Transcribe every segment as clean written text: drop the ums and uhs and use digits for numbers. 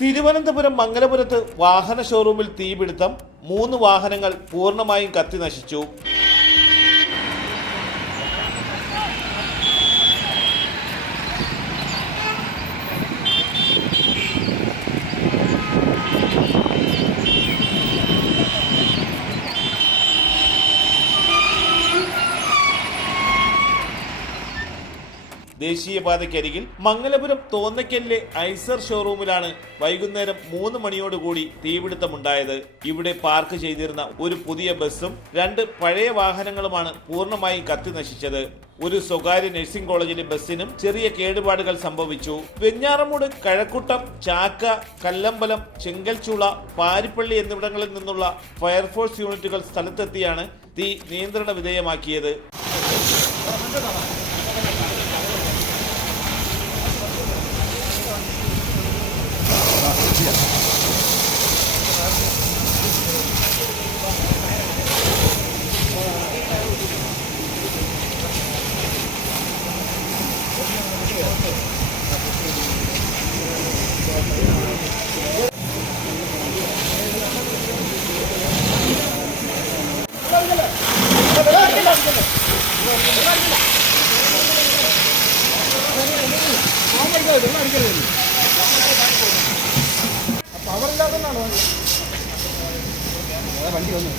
തിരുവനന്തപുരം മംഗലപുരത്ത് വാഹന ഷോറൂമിൽ തീപിടുത്തം. 3 വാഹനങ്ങൾ പൂർണ്ണമായും കത്തി നശിച്ചു. ദേശീയപാതയ്ക്കരികിൽ മംഗലപുരം തോന്നയ്ക്കലിലെ ഐസർ ഷോറൂമിലാണ് വൈകുന്നേരം 3 മണിയോടുകൂടി തീപിടുത്തമുണ്ടായത്. ഇവിടെ പാർക്ക് ചെയ്തിരുന്ന ഒരു പുതിയ ബസ്സും 2 പഴയ വാഹനങ്ങളുമാണ് പൂർണ്ണമായും കത്തി നശിച്ചത്. ഒരു സ്വകാര്യ നഴ്സിംഗ് കോളേജിലെ ബസ്സിനും ചെറിയ കേടുപാടുകൾ സംഭവിച്ചു. വെഞ്ഞാറമൂട്, കഴക്കൂട്ടം, ചാക്ക, കല്ലമ്പലം, ചെങ്കൽച്ചൂള, പാരിപ്പള്ളി എന്നിവിടങ്ങളിൽ നിന്നുള്ള ഫയർഫോഴ്സ് യൂണിറ്റുകൾ സ്ഥലത്തെത്തിയാണ് തീ നിയന്ത്രണ വിധേയമാക്കിയത്. വണ്ടി വന്നു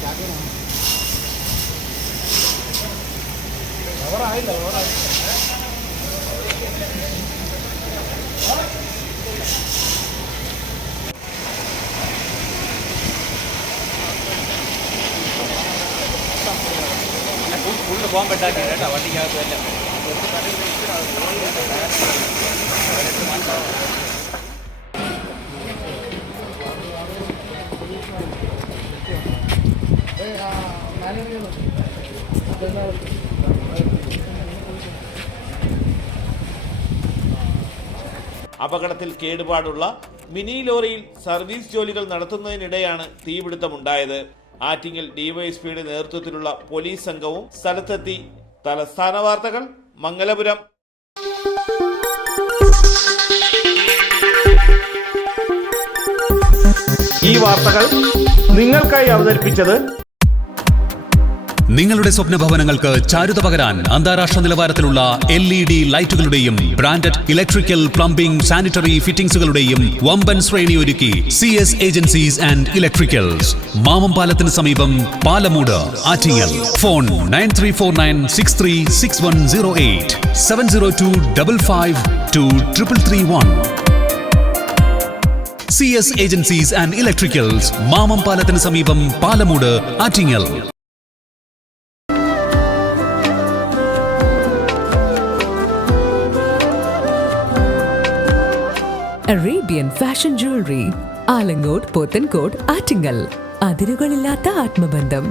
ഫുള്ള് പോകാൻ പറ്റാത്ത കേട്ടോ വണ്ടിക്കകത്ത് അപകടത്തിൽ കേടുപാടുള്ള മിനി ലോറിയിൽ സർവീസ് ജോലികൾ നടത്തുന്നതിനിടെയാണ് തീപിടുത്തമുണ്ടായത്. ആറ്റിങ്ങൽ ഡിവൈഎസ്പിയുടെ നേതൃത്വത്തിലുള്ള പോലീസ് സംഘവും സ്ഥലത്തെത്തി. തലസ്ഥാന വാർത്തകൾ, മംഗലപുരം. ഈ വാർത്തകൾ നിങ്ങൾക്കായി അവതരിപ്പിച്ചത് നിങ്ങളുടെ സ്വപ്ന ഭവനങ്ങൾക്ക് ചാരുത പകരാൻ അന്താരാഷ്ട്ര നിലവാരത്തിലുള്ള LED ലൈറ്റുകളുടെയും ബ്രാൻഡഡ് ഇലക്ട്രിക്കൽ, പ്ലംബിംഗ്, സാനിറ്ററി ഫിറ്റിംഗ്സുകളുടെയും വമ്പൻ ശ്രേണി ഒരുക്കി CS agencies and electricals. Mamam പാലത്തിന് സമീപം, Palamoodu, Attingal. Phone 9349636108 702552331. CS agencies and electricals, Mamam പാലത്തിന് സമീപം, Palamoodu, Attingal. Arabian Fashion Jewelry, Alangode, Pothencode, Attingal. അതിരുകളില്ലാത്ത ആത്മബന്ധം.